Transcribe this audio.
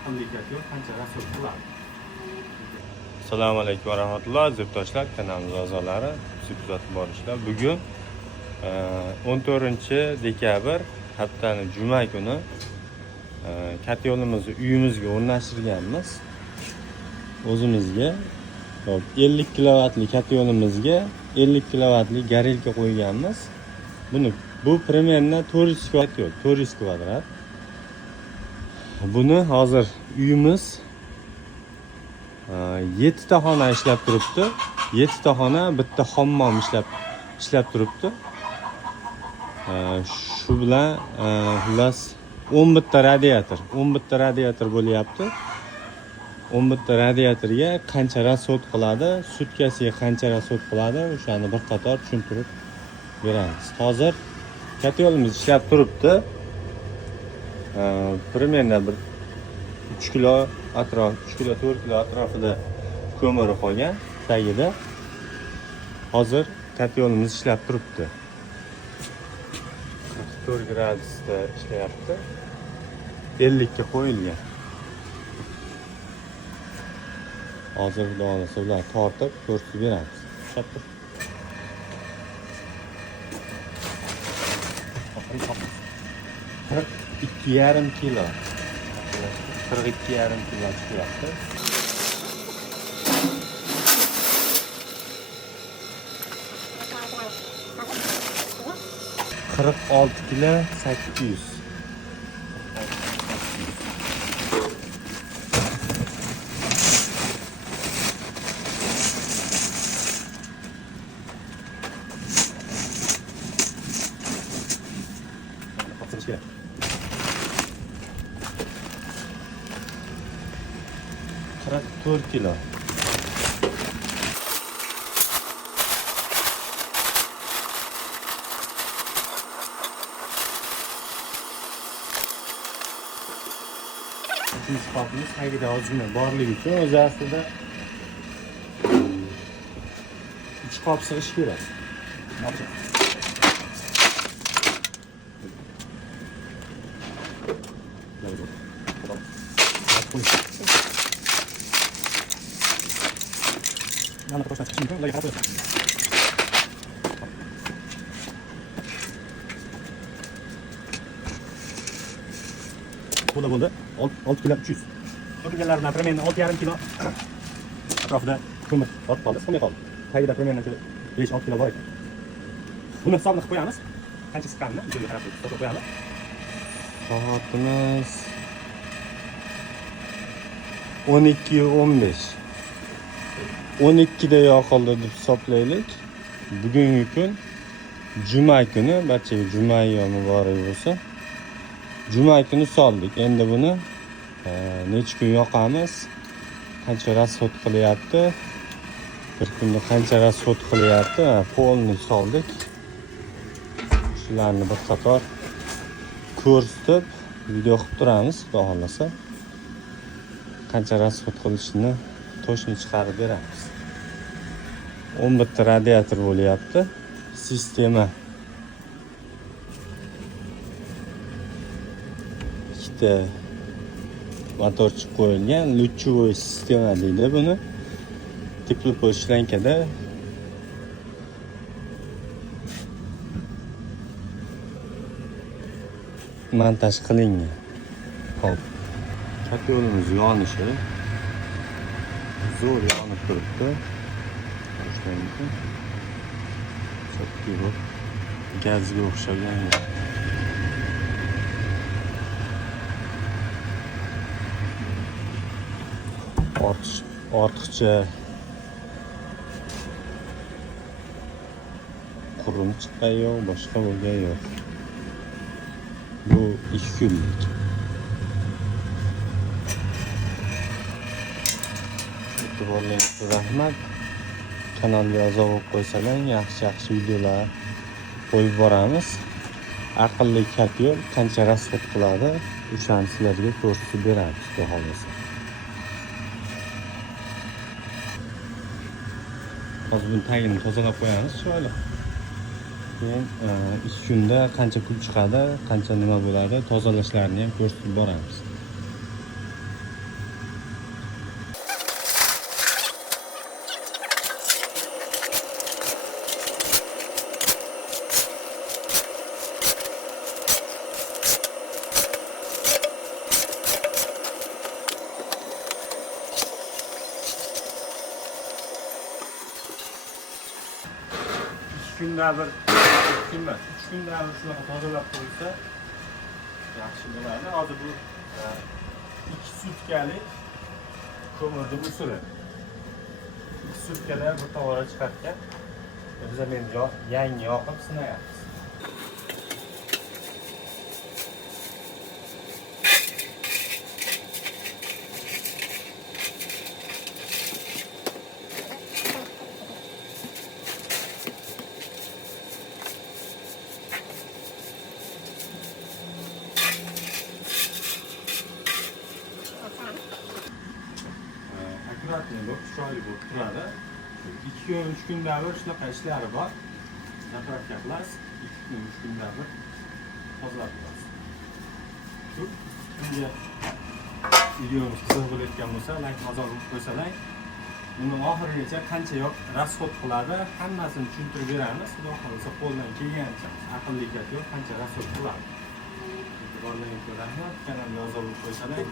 aqlli yo'l qancha rasol qiladi. Assalomu alaykum va rahmatulloh aziz yurtdoshlar, kanalimiz a'zolari, kuzatib borishlar. Bugun 14-dekabr haftaning juma kuni katta yo'limizni uyimizga o'rnashtirganmiz. O'zimizga 50 kilovatli katta yo'limizga 50 kilovatli garelka qo'yganmiz. Bu примерно 400 kvadrat yo'l, 400 kvadrat. Buni hozir uyimiz 7 ta xona ishlab turibdi. 7 ta xona, bitta hammom ishlab turibdi. Shu bilan xullas 11 ta radiator bo'lyapti. 11 ta radiatorga qancha rasxod qiladi, sutkasiga qancha rasxod qiladi, o'shani bir qator tushuntirib beramiz. Hozir katta yo'limiz ishlab turibdi. Примерно bir 3 kilo atrof, 3 kilo 4 kilo atrofida ko'miri qolgan tagida. Hozir katta yo'limiz ishlab turibdi. 4 gradusda ishlayapti. 50 ga qo'yilgan. Hozir ular tortib ko'rsatib beramiz. Sotib. 42,5 kilo. 42,5 kilo chiqyapti. 46 kilo 800. Kırk 4 kilo. Biz kapımız haydi ozgina borligi uchun o'zi aslida 3 qop sig'ish kerak. Mana qo'shma chiqishni ularga qarab qo'yamiz. Bo'ldi. 6 kilo 300. O'tirganlardan примерно 6,5 kilo atrofida ko'mir ortib qoldi, qolmay qoldi. Tagida примерно 5-6 kilo bor ekan. Buni hisobini qilib qo'yamiz. Qancha chiqqanini bizga qarab qo'yamiz. Soatimiz 12:15. 12 da yoqildi deb hisoblaylik. Bugungi kun juma kuni, barchaga juma muborak bo'lsin. Juma kuni soldik. Endi buni necha kun yoqamiz? Qancha rasxod qilyapti? Bir kunda qancha rasxod qilyapti? Polni soldik. Shularni bir qator ko'rsatib video qilib turamiz, xudo xolasa. Qancha rasxod qilishini to'shni chiqarib beramiz. 11 ta radiator bo'lyapti. Sistema ikkita motorchik qo'yilgan, luchevой sistema deydi buni. Teplopol shlankada montaj qilingan. Hop. Katta yo'limiz yonishi zo'r yonib turibdi. Boshlaymiz. Chakki bor. Gazga o'xshagan. Ortiqcha qurum chiqqan yo'q, boshqa bo'lgan yo'q. Bu 2 kunlik. E'tiborlaringizga rahmat. Kanalga a'zo bo'lib qo'ysalar, yaxshi videolar qo'yib boramiz. Aqlli katta yo'l qancha rasxod qiladi, o'shani sizlarga ko'rsatib beramiz, xudo xolasa. Hozir buni tagini tozalab qo'yamiz, chiroyli. Keyin 2 kunda qancha pul chiqadi, qancha nima bo'ladi, tozalashlarini ham ko'rsatib boramiz. kunda bir, 2 kun emas, 3 kunda bir shunaqa tozalab qo'ysa yaxshi bo'ladi. Hozir bu 2 sutkalik ko'mirni usuli. 2 sutkada bir tavora chiqargan. Biz ham endi yangi yoqib sinayapmiz. Akkuratli bo'lib, chiroyli bo'lib turadi. 2-3 kunda bir shunaqa ishlari bor. Zapravka qilasiz, 2-3 kunda bir tozalab qo'yasiz. Shu bunga videomiz qiziq bo'layotgan bo'lsa, like bosib qo'ysalar, uni oxirigacha qancha rasxod qiladi, hammasini tushuntirib beramiz. Xudo xolisa qo'ldan kelgancha aqlli gap yo'q, qancha rasxod qiladi. E'tiborlaringizni rahmat. Kanalga a'zo bo'lib qo'ysalar